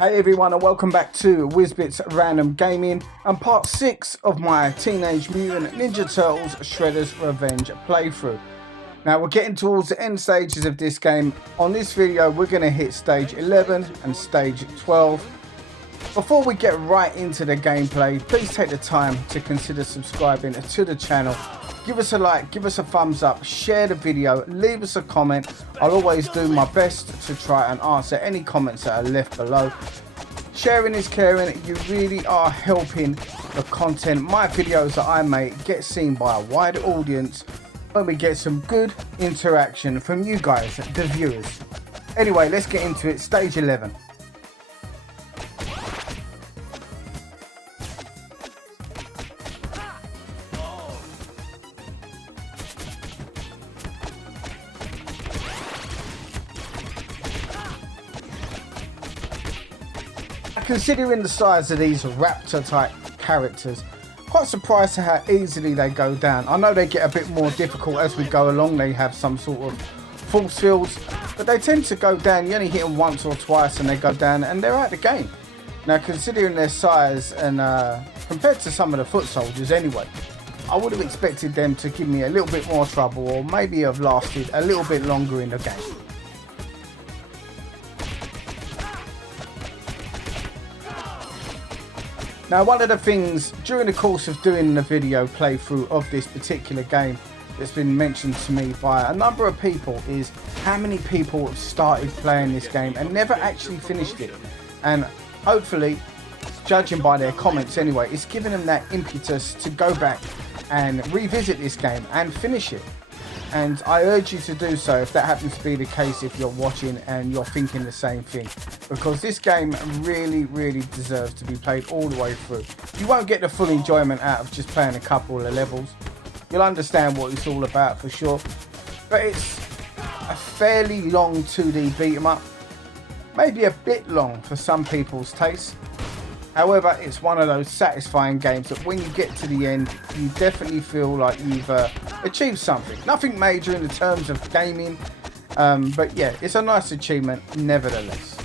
Hey everyone, and welcome back to Whizbit's Random Gaming and part 6 of my Teenage Mutant Ninja Turtles Shredder's Revenge playthrough. Now we're getting towards the end stages of this game. On this video we're going to hit stage 11 and stage 12. Before we get right into the gameplay, please take the time to consider subscribing to the channel. Give us a like, give us a thumbs up, share the video, leave us a comment. I'll always do my best to try and answer any comments that are left below. Sharing is caring. You really are helping the content, my videos that I make, get seen by a wide audience when we get some good interaction from you guys, the viewers. Anyway, let's get into it. Stage 11. Considering the size of these raptor type characters, quite surprised at how easily they go down. I know they get a bit more difficult as we go along. They have some sort of force fields, but they tend to go down. You only hit them once or twice and they go down and they're out of the game. Now considering their size and compared to some of the foot soldiers anyway, I would have expected them to give me a little bit more trouble, or maybe have lasted a little bit longer in the game. Now, one of the things during the course of doing the video playthrough of this particular game that's been mentioned to me by a number of people is how many people have started playing this game and never actually finished it. And hopefully, judging by their comments anyway, it's given them that impetus to go back and revisit this game and finish it. And I urge you to do so if that happens to be the case, if you're watching and you're thinking the same thing, because this game really deserves to be played all the way through. You won't get the full enjoyment out of just playing a couple of levels. You'll understand what it's all about for sure, but it's a fairly long 2D beat 'em up, maybe a bit long for some people's taste. However, it's one of those satisfying games that when you get to the end, you definitely feel like you've achieved something. Nothing major in the terms of gaming, but yeah, it's a nice achievement nevertheless.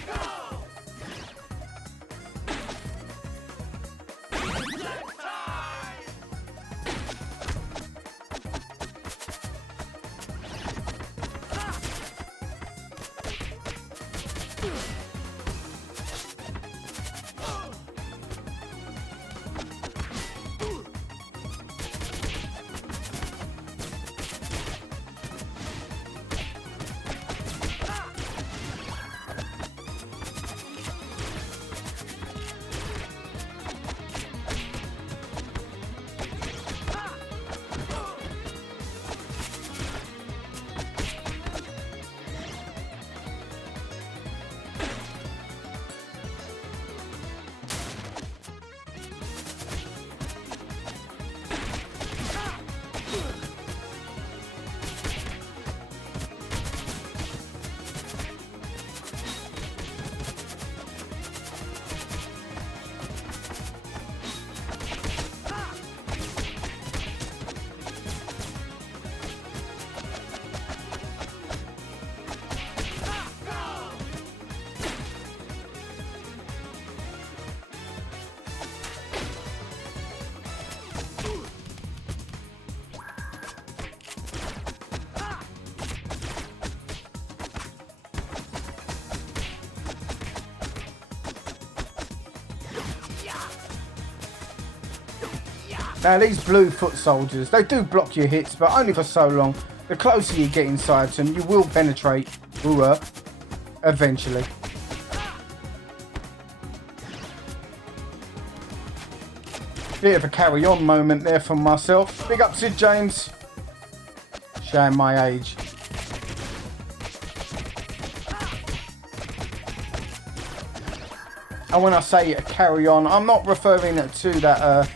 Now these blue foot soldiers, they do block your hits, but only for so long. The closer you get inside them, you will penetrate eventually. Bit of a carry on moment there from myself. Big up Sid James. Showing my age. And when I say a carry on, I'm not referring to that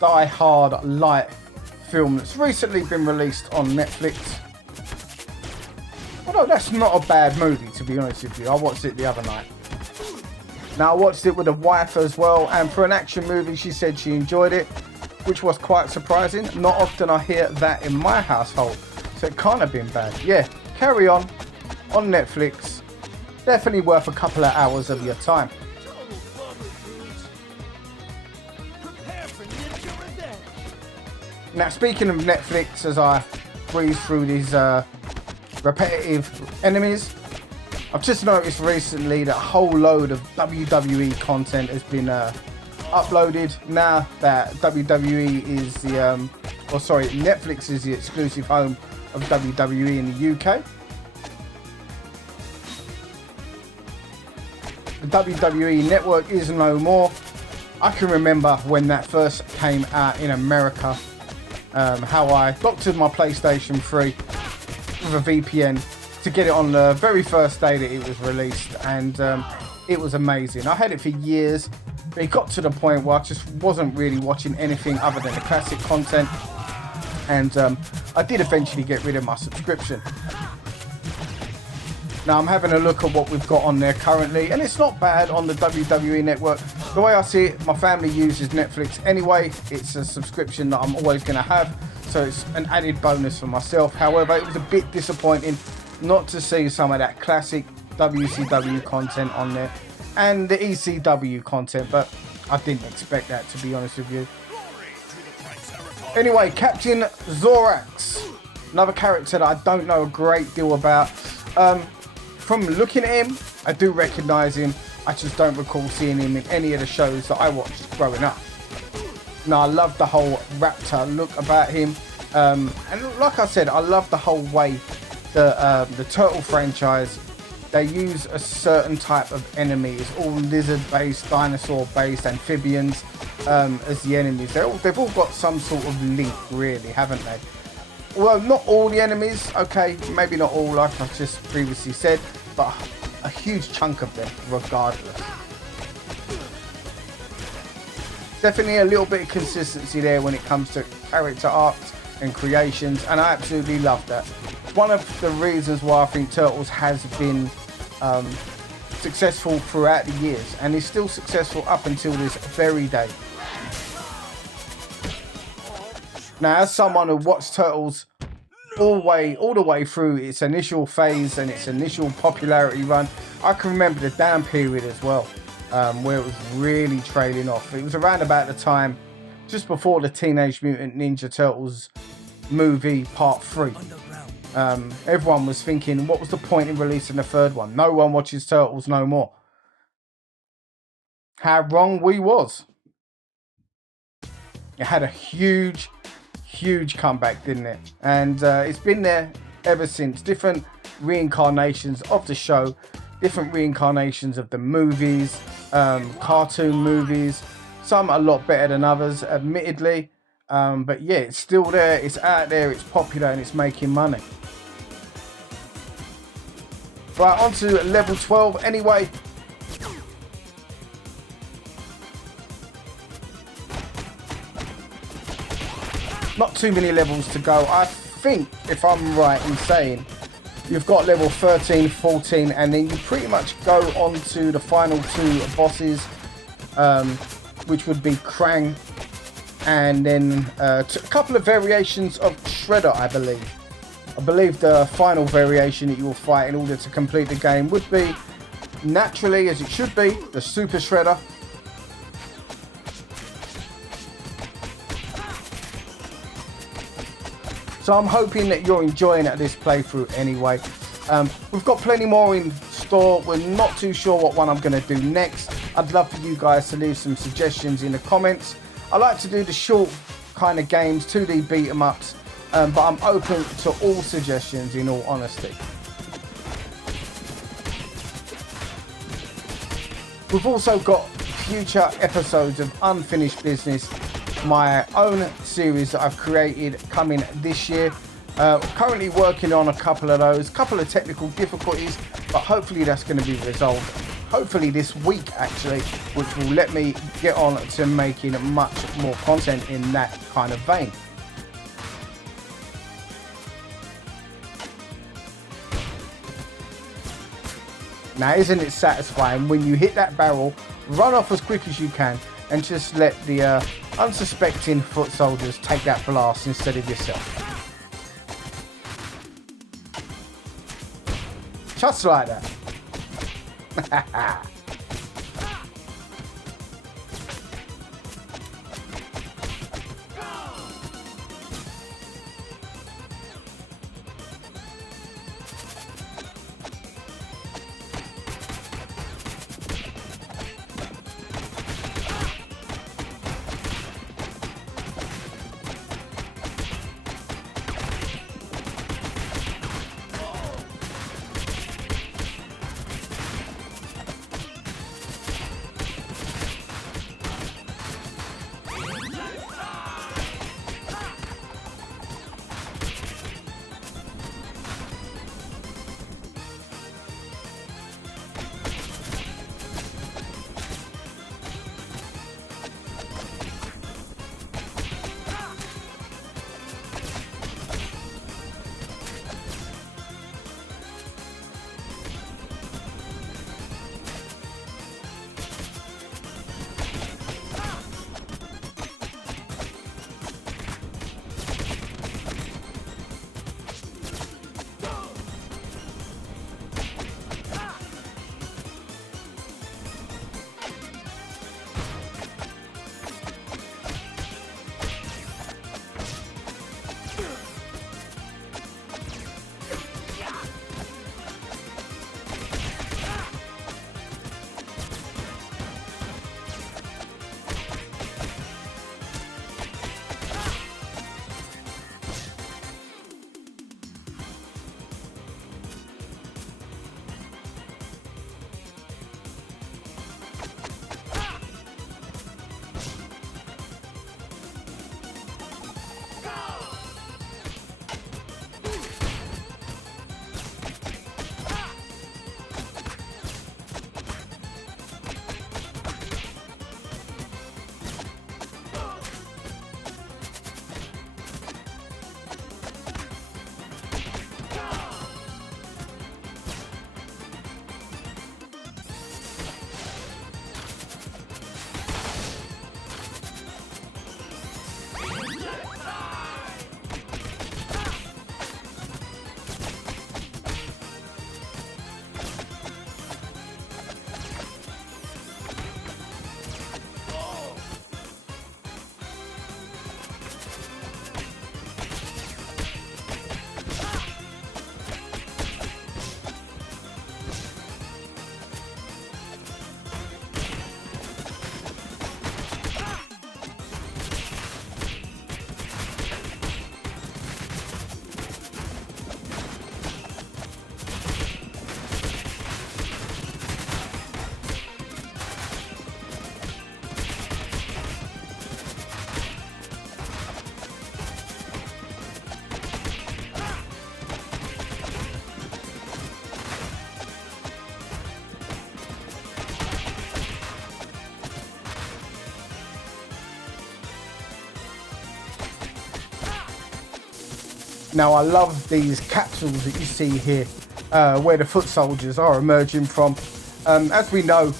Die Hard light film that's recently been released on Netflix. Although that's not a bad movie, to be honest with you. I watched it the other night. Now I watched it with a wife as well, and for an action movie she said she enjoyed it, which was quite surprising. Not often I hear that in my household, so it can't have been bad. Yeah, Carry On Netflix. Definitely worth a couple of hours of your time. Now, speaking of Netflix, as I breeze through these repetitive enemies, I've just noticed recently that a whole load of WWE content has been uploaded. Now that WWE is the, Netflix is the exclusive home of WWE in the UK. The WWE network is no more. I can remember when that first came out in America, how I doctored my PlayStation 3 with a VPN to get it on the very first day that it was released, and it was amazing. I had it for years, but it got to the point where I just wasn't really watching anything other than the classic content, and I did eventually get rid of my subscription. Now I'm having a look at what we've got on there currently, and it's not bad on the WWE network. The way I see it, my family uses Netflix anyway. It's a subscription that I'm always going to have, so it's an added bonus for myself. However, it was a bit disappointing not to see some of that classic WCW content on there and the ECW content, but I didn't expect that, to be honest with you. Anyway, Captain Zorax, another character that I don't know a great deal about. From looking at him, I do recognise him. I just don't recall seeing him in any of the shows that I watched growing up. Now, I love the whole raptor look about him. And like I said, I love the whole way the Turtle franchise, they use a certain type of enemy. It's all lizard-based, dinosaur-based, amphibians as the enemies. They've all got some sort of link, really, haven't they? Well, not all the enemies, okay, maybe not all, like I just previously said, but a huge chunk of them, regardless. Definitely a little bit of consistency there when it comes to character arcs and creations, and I absolutely love that. It's one of the reasons why I think Turtles has been successful throughout the years, and is still successful up until this very day. Now, as someone who watched Turtles all the way through its initial phase and its initial popularity run, I can remember the down period as well, where it was really trailing off. It was around about the time just before the Teenage Mutant Ninja Turtles movie Part 3. Everyone was thinking, what was the point in releasing the third one? No one watches Turtles no more. How wrong we was. It had a huge comeback, didn't it? And it's been there ever since. Different reincarnations of the show, different reincarnations of the movies, cartoon movies, some a lot better than others, admittedly, but yeah, it's still there, it's out there, it's popular, and it's making money. Right, on to level 12 anyway. Not too many levels to go. I think, if I'm right in saying, you've got level 13, 14, and then you pretty much go on to the final two bosses, which would be Krang, and then a couple of variations of Shredder, I believe. I believe the final variation that you will fight in order to complete the game would be, naturally as it should be, the Super Shredder. So I'm hoping that you're enjoying this playthrough anyway. We've got plenty more in store. We're not too sure what one I'm going to do next. I'd love for you guys to leave some suggestions in the comments. I like to do the short kind of games, 2D beat 'em ups, but I'm open to all suggestions in all honesty. We've also got future episodes of Unfinished Business, my own series that I've created coming this year. Currently working on a couple of those, couple of technical difficulties, but hopefully that's going to be resolved. Hopefully this week actually, which will let me get on to making much more content in that kind of vein. Now, isn't it satisfying when you hit that barrel, run off as quick as you can, and just let the unsuspecting foot soldiers take that blast instead of yourself? Just like that. Now I love these capsules that you see here, where the foot soldiers are emerging from. As we know,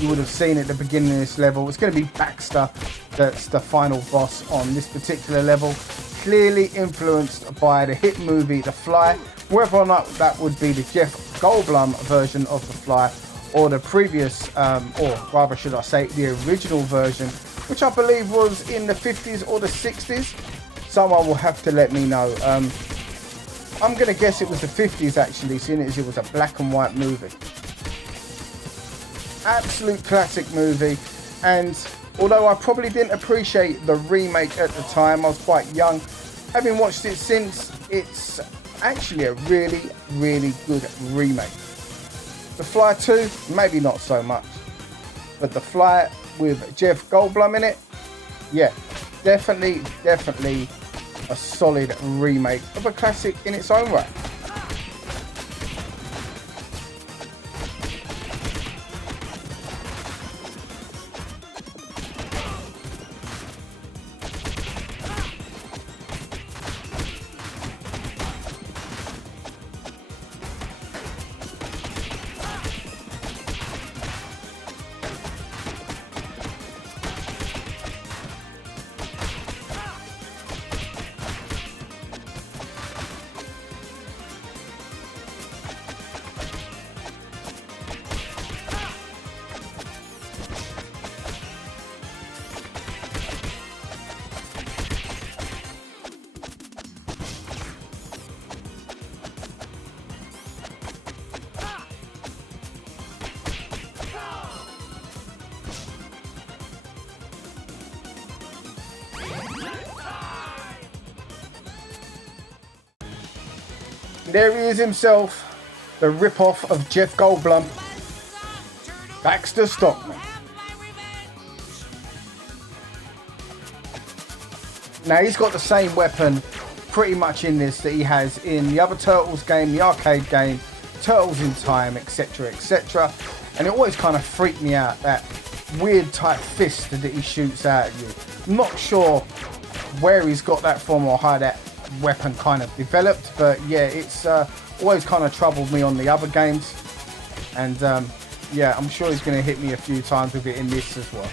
you would have seen at the beginning of this level, it's going to be Baxter that's the final boss on this particular level. Clearly influenced by the hit movie The Fly, whether or not that would be the Jeff Goldblum version of The Fly or the previous, or rather should I say the original version, which I believe was in the 50s or the 60s. Someone will have to let me know. I'm going to guess it was the 50s actually, seeing as it was a black and white movie. Absolute classic movie, and although I probably didn't appreciate the remake at the time, I was quite young. Having watched it since, it's actually a really, really good remake. The Fly 2, maybe not so much, but The Fly with Jeff Goldblum in it, yeah, definitely a solid remake of a classic in its own right. There he is himself, the rip-off of Jeff Goldblum, Baxter Stockman. Now he's got the same weapon pretty much in this that he has in the other Turtles game, the arcade game, Turtles in Time, etc, etc. And it always kind of freaked me out, that weird type fist that he shoots out at you. I'm not sure where he's got that from or how that weapon kind of developed, but yeah, it's always kind of troubled me on the other games, and yeah, I'm sure he's going to hit me a few times with it in this as well.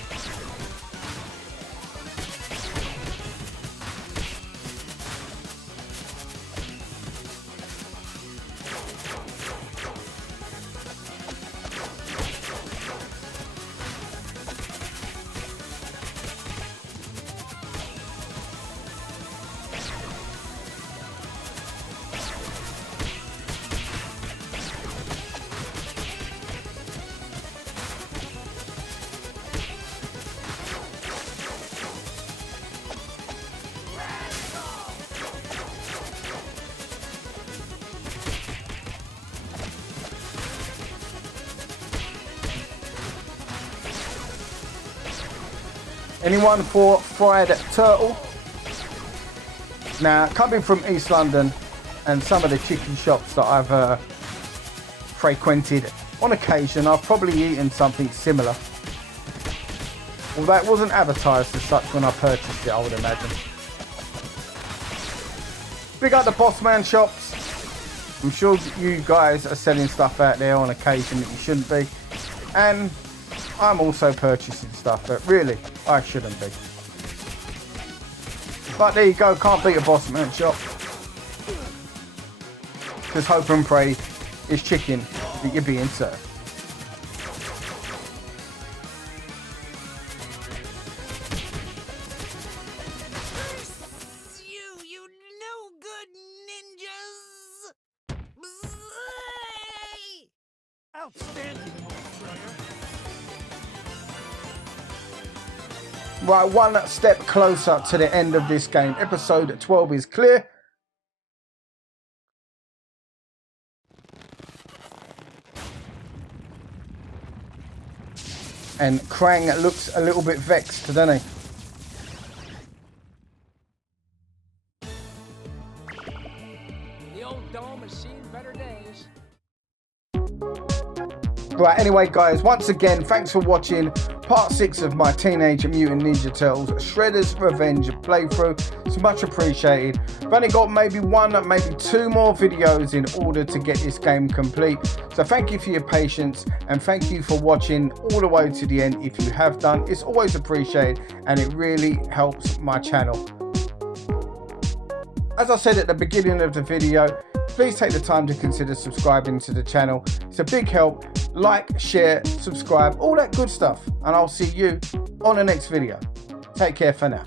Anyone for fried turtle? Now, coming from East London and some of the chicken shops that I've frequented on occasion, I've probably eaten something similar. Although it wasn't advertised as such when I purchased it, I would imagine. Big up the Boss Man shops. I'm sure you guys are selling stuff out there on occasion that you shouldn't be. And I'm also purchasing stuff that really I shouldn't be. But there you go, can't beat a Boss Man shop. Because hope and pray is chicken that you're being served. You no good ninjas! Outstanding, Right, one step closer to the end of this game. Episode 12 is clear. And Krang looks a little bit vexed, doesn't he? The old dome has seen better days. Right, anyway guys, once again, thanks for watching part 6 of my Teenage Mutant Ninja Turtles Shredder's Revenge playthrough. It's much appreciated. I've only got maybe 1, maybe 2 more videos in order to get this game complete. So thank you for your patience and thank you for watching all the way to the end if you have done. It's always appreciated and it really helps my channel. As I said at the beginning of the video, please take the time to consider subscribing to the channel. It's a big help. Like, share, subscribe, all that good stuff. And I'll see you on the next video. Take care for now.